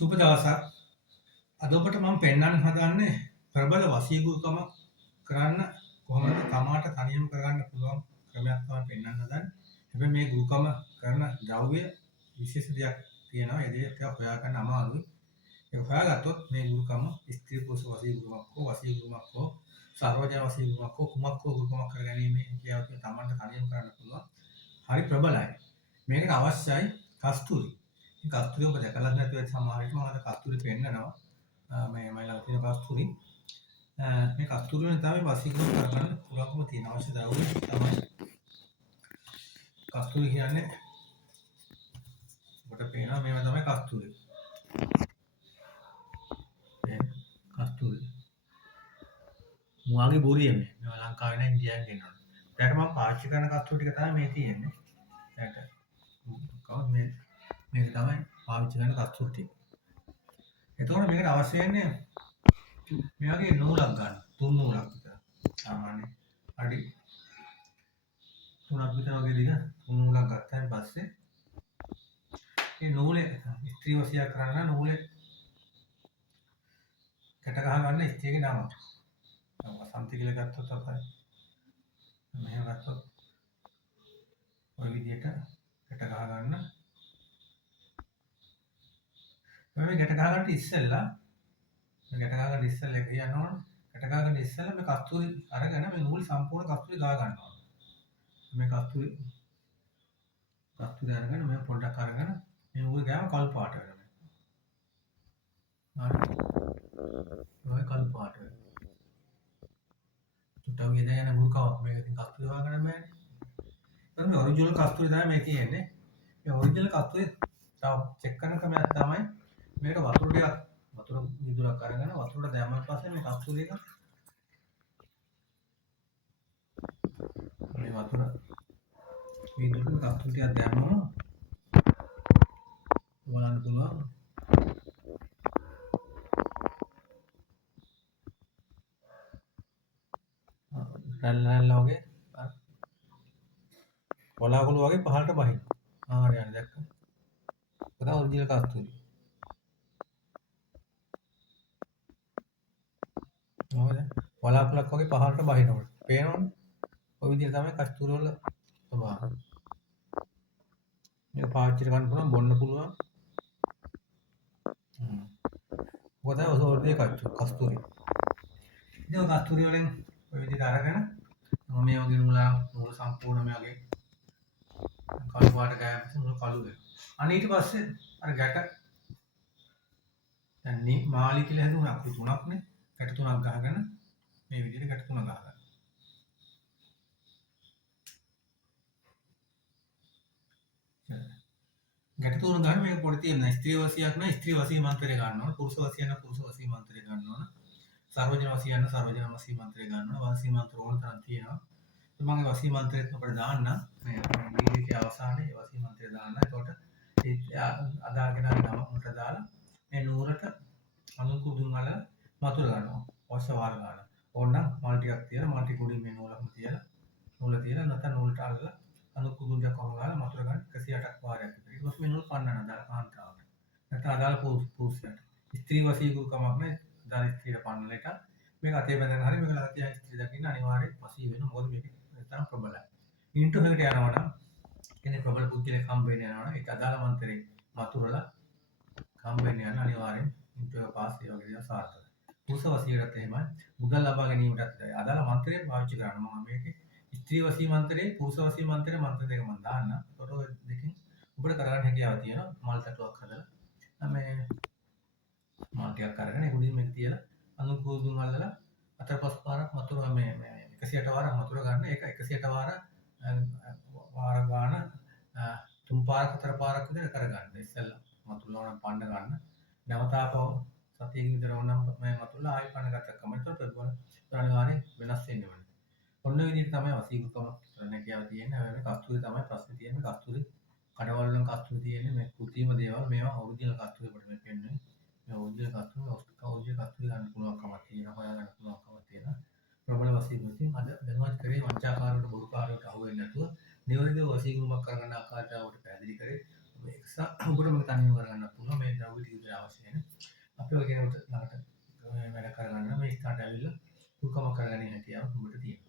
සුබ දවසක්. අද ඔබට මම පෙන්වන්න හදන්නේ ප්‍රබල වසීගුරුකම කරන්න කොහොමද තමාට තනියම කරගන්න පුළුවන් ක්‍රමයක් තමයි පෙන්වන්න හදන්නේ. හැබැයි මේ ගුරුකම කරන ද්‍රව්‍ය විශේෂ දෙයක් තියෙනවා. ඒ දේ ටිකක් හොයාගන්න අමාරුයි. ඒක හොයාගත්තොත් මේ ගුරුකම ස්ත්‍රී පුරුෂ වසීගුරුමක් හෝ සර්වජන වසීගුරුමක් හෝ කුමක් හෝ ගුරුකමක් කරගැනීමේ හැකියාව තමන්ට තනියම කරන්න පුළුවන්. හරි ප්‍රබලයි. මේකට අවශ්‍යයි කස්තුරි. කස්තුරි ඔබ දැකලා නැතුව සමහර විට මම අද කස්තුරි පෙන්නනවා. මේ මම ළඟ තියෙන කස්තුරි. මේ කස්තුරි වලින් තමයි වසීකරණ කරගන්න පුළුවන්කම තියෙන අවශ්‍ය ද්‍රව්‍ය තමයි කස්තුරි කියන්නේ. ඔබට පේනවා මේවා තමයි කස්තුරි. කස්තුරි. මුවාගේ බොරිය මේවා ලංකාවේ නැහැ ඉන්දියාවෙන් ගෙන්නනවා. දැන් මම පාවිච්චි කරන කස්තුරි ටික තමයි මේ තියෙන්නේ. දැන් කවුද මේක තමයි පාවිච්චි කරන කස්තුරි ටික. එතකොට මේකට අවශ්‍ය වෙන්නේ මේ වගේ නූලක් ගන්න. තුන් නූලක් විතර. සාමාන්‍ය අඩි 3ක් විතර වගේ දිග තුන් නූලක් ගත්තාන් පස්සේ මේ නූලේ ස්ත්‍රී වසියා කරන්න නූලේ කැට ගහ ගන්න ස්ත්‍රියගේ නම. වසන්ති කියලා ගත්තොත් අපයි. මෙහෙම ගත්තොත් ඔය විදිහට කැට ගහ ගන්න. මේ ගැට ගහ ගන්න ඉස්සෙල්ලා ගැට ගහ ගන්න ඉස්සෙල්ලා කියන්න ඕන ගැට ගහ ගන්න ඉස්සෙල්ලා මේ කස්තුරි අරගෙන මේ නූල් සම්පූර්ණ කස්තුරි ගහ ගන්න ඕන. මේ කස්තුරි අරගෙන මේ පොඩ්ඩක් අරගෙන මේ නූල් ගාම කළු පාට වෙනවා. හරි. ඔය කළු පාට වෙනවා. චුට්ටක් ගෙදර යන ගුරුකමක් මේක ඉතින් කස්තුරි වහ ගන්න බෑනේ. ඊට මේ ඔරිජිනල් කස්තුරි තමයි මේ තියෙන්නේ. මේ ඔරිජිනල් කස්තුරි තව චෙක් කරන ක්‍රමයක් තමයි මේකට වතුර විදුරක් අරගෙන වතුරට දැම්මම පස්සේ මේ කස්තුරි එක මේ වතුර විදුරට කස්තුරි ටිකක් දැම්මම බලන්න පුළුවන් රැල්ල වගේ වලාකුළු වගේ පහළට බහින. හරි හරි දැක්කා. ඒක ඔරිජිනල් කස්තුරි. වලාකුලක් වගේ පහළට බහිනකොට පේනවනේ. ඔය විදිහට තමයි කස්තුරි වල ස්වභාවය. මේක පාවිච්චි කරන්න පුළුවන් බොන්න පුළුවන්. මොකද ඔය කස්තුරි. ඉතින් ඔය කස්තුරි වලින් ඔය විදිහට අරගෙන මේ වගේ නූල සම්පූර්ණ මේ වගේ කළු පාට ගෑපස් නූල කළු වෙනවා. අනිත් ඊට පස්සේ අර ගැට දැන් මාළි කියලා හදුන අකුරු තුනක්නේ. ගැට තුනක් ගහගෙන මේ විදිහට ගැට තුනක් ගහගන්න. ගැට තුන ගන්න මේක පොඩි තියෙන ස්ත්‍රී වසියක් නම් ස්ත්‍රී වසී මන්ත්‍රය ගන්න ඕන. පුරුෂ වසියක් නම් පුරුෂ වසී මන්ත්‍රය ගන්න ඕන. සර්වජන වසියක් නම් සර්වජන වසී මන්ත්‍රය ගන්න ඕන. වසී මන්ත්‍ර ඕන තරම් තියෙනවා. මම වසී මන්ත්‍රෙත් අපිට දාන්න මේ වීඩියෝකේ අවසානයේ වසී මන්ත්‍රය දාන්න. එතකොට ඒ අදාගෙන නම උන්ට දාලා මේ නූලට අනුකුදුන් වල වතුර ගන්නවා. අවශ්‍ය වාර ගන්න. ඕනනම් මල් ටිකක් තියලා මල් ටික උඩින් මේ නූලක්ම තියලා නූල තියලා නැත්නම් නූලට අල්ලලා අනුකුදුන් දෙක කොහොම ගාලා වතුර ගන්න 108ක් වාරයක් විතර. ඊට පස්සේ මේ නූල් පන්නන දාලා කාන්තාවට. නැත්නම් අදාළ පුරුෂයාට. ස්ත්‍රී වසී ගුරුකමක් නේ අදාළ ස්ත්‍රියට පන්නන එක. මේක අතේ බැඳගෙන හරි මේක ළඟ තියන ස්ත්‍රී දකින්න අනිවාර්යෙන් වසී වෙනවා. මොකද මේක නැත්නම් ප්‍රබලයි. ඉන්ටර්වයුවකට යනවා නම් කියන්නේ ප්‍රබල පුද්ගලෙක් හම්බ වෙන්න යනවා නම් ඒක අදාළ මන්ත්‍රේ මතුරලා හම්බ වෙන්න යන අනිවාර්යෙන් ඉන්ටර්වයුව පාස් ඒ වගේ දේවල් සාර්ථකයි. පුරුෂ වසියකට එහෙමයි මුදල් ලබා ගැනීමටත් අදාළ මන්ත්‍රය පාවිච්චි කරනවා. මම මේකේ ස්ත්‍රී වසී මන්ත්‍රේ පුරුෂ වසී මන්ත්‍රේ මන්ත්‍ර දෙක මම දාන්න. ඒතකොට ඔය දෙකෙන් ඔබට කරගන්න හැකියාව තියෙනවා. මල් තටුවක් හදලා මේ මල් ටිකක් අරගෙන ඒ උඩින් මේක තියලා අනුකූලුම් අල්ලලා අතර පස් පාරක් වතුර මේ 108 වාරක් වතුර ගන්න. ඒක 108 වාර ගාන තුන් පාරක් හතර පාරක් විතර කරගන්න. ඉස්සෙල්ලා වතුර වල පන්න ගන්න. නැවතාපව සතියකින් විතර වුණාම මේ වතුරලා ආයෙ පන්න ගත්ත කමෙන්ට් වල අනිවාර්යෙන් වෙනස් වෙන්න ඕනේ. ඔන්න ඔය විදිහට තමයි වසීගුරුකම කරන්න කියලා තියෙන්නේ. හැබැයි මේ කස්තුරි තමයි ප්‍රශ්නේ තියෙන්නේ. කස්තුරි කඩවල නම් කස්තුරි තියෙන්නේ මේ කෘතිම දේවල්. මේවා ඔරිජිනල් කස්තුරි කොට මේ පෙන්නේ. මේ ඔරිජිනල් කස්තුරි ගන්න පුළුවන් කමක් තියෙනවා. හොයාගන්න පුළුවන් කමක් තියෙනවා. ප්‍රබල වසීගුරුකින් අද දැනුවත් කරේ වංචාකාරවට බොරුකාරයට අහු වෙන්නේ නැතුව නිවැරදිව වසීගුරුමක් කරගන්න ආකාරයට පැහැදිලි කරේ. ඔබ එක්සා ඔබට මේක තනියම කරගන්න පුළුවන්. මේ ද්‍රව්‍ය ටික අවශ්‍යයි නේ. අපි ඔය කෙනෙකුට ළඟට වැඩ කරගන්න මේ ස්ථානට ඇවිල්ලා පුල්කමක් කරගන්න හැකියාව ඔබට තියෙනවා.